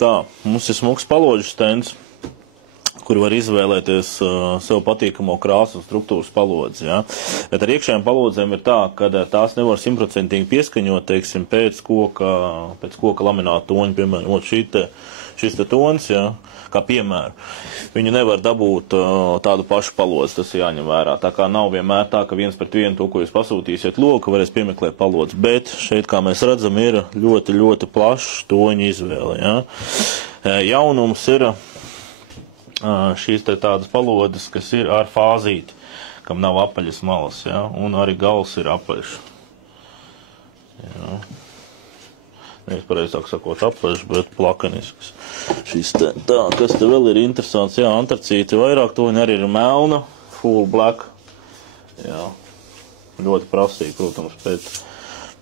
Tā, mums ir smuks palodžu stends, kur var izvēlēties sev patīkamo krāsu un struktūras palodzes. Ja? Bet ar iekšējām palodzēm ir tā, ka tās nevar 100% pieskaņot, teiksim, pēc koka lamināta toņa, piemēram, šis te tons, ja? Kā piemēru. Viņu nevar dabūt tādu pašu palodzi, tas ir jāņem vērā. Tā kā nav vienmēr tā, ka 1:1 to, ko jūs pasūtīsiet loku, varēs piemeklēt palodzi. Bet šeit, kā mēs redzam, ir ļoti, ļoti plašs toņu izvēle. Ja? Jaunums ir šīs te tādas palodzes, kas ir ar fāzīti, kam nav apaļas malas, ja? Un arī gals ir apaļš. Ja? Nevis pareizāk sakot apaļš, bet plakanisks. Šis te, tā, kas te vēl ir interesants, jā, antracīti vairāk toņi arī ir melna, full black. Jā, ļoti prasīgi, protams,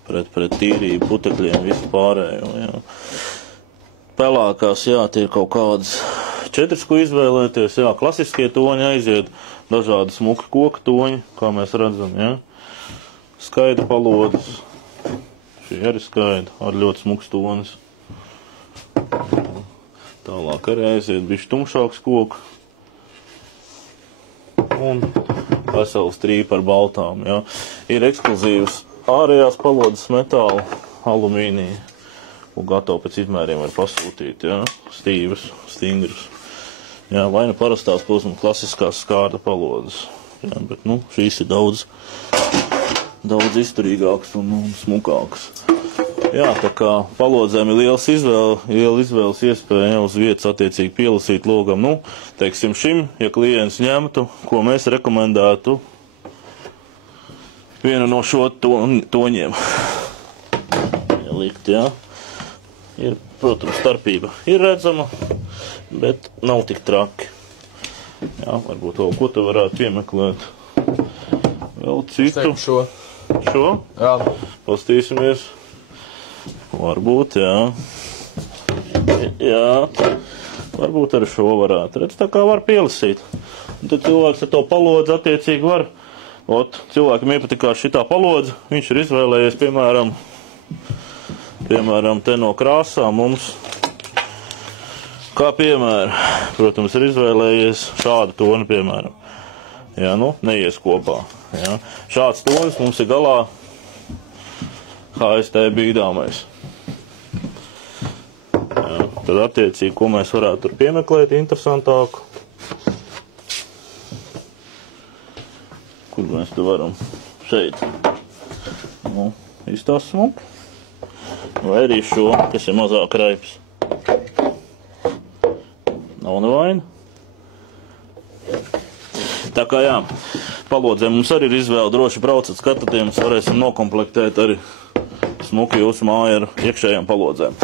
pret tīrību, putekļiem, visu pārējo, jā. Pelākās, jā, tie ir kaut kādas 4, ko izvēlēties, jā, klasiskie toņi aiziet, dažādi smuki koka toņi, kā mēs redzam, jā. Skaidra palodzes, šī arī skaidra, ar ļoti smuks tonis. Tālāk arī aiziet bišķi tumšāks koks. Un vesels trīpa ar baltām, jā. Ir ekskluzīvas ārējās palodzes metāla, alumīnija. Un gatavu pēc izmēriem var pasūtīt, jā. Stīvas, stingras. Jā, vai nu parastās plūsmas klasiskās skārda palodzes. Jā, bet, nu, šīs ir daudz izturīgākas un smukākas. Jā, tā kā palodzēm ir liela izvēles iespēja, ja, uz vietas attiecīgi pielasīt logam. Nu, teiksim šim, ja klients ņemtu, ko mēs rekomendētu, vienu no šo toņiem. Likt, jā. Ir, protams, starpība ir redzama, bet nav tik traki. Jā, varbūt vēl ko te varētu piemeklēt. Vēl citu. Šo? Jā. Pastīsimies. Varbūt, jā. Jā, varbūt ar šo varētu. Redz, tā kā var pielasīt. Un tad cilvēks ar to palodzi attiecīgi var. Cilvēkam iepatikās šitā palodze, viņš ir izvēlējies, piemēram, te no krāsām mums, kā piemēram, protams, ir izvēlējies šādu toni, piemēram. Jā, nu, neies kopā. Jā. Šāds tonis mums ir galā HST bīdāmais. Jā, tad attiecīgi, ko mēs varētu tur piemeklēt interesantāku. Kur mēs te varam? Šeit. Nu, izstās smuku. Vai arī šo, kas ir mazāk raips. Nav nevaina. Tā kā jā, palodzēm mums arī ir izvēle, droši braucat skatotiem, varēsim nokomplektēt arī smuki jūsu māju ar iekšējām palodzēm.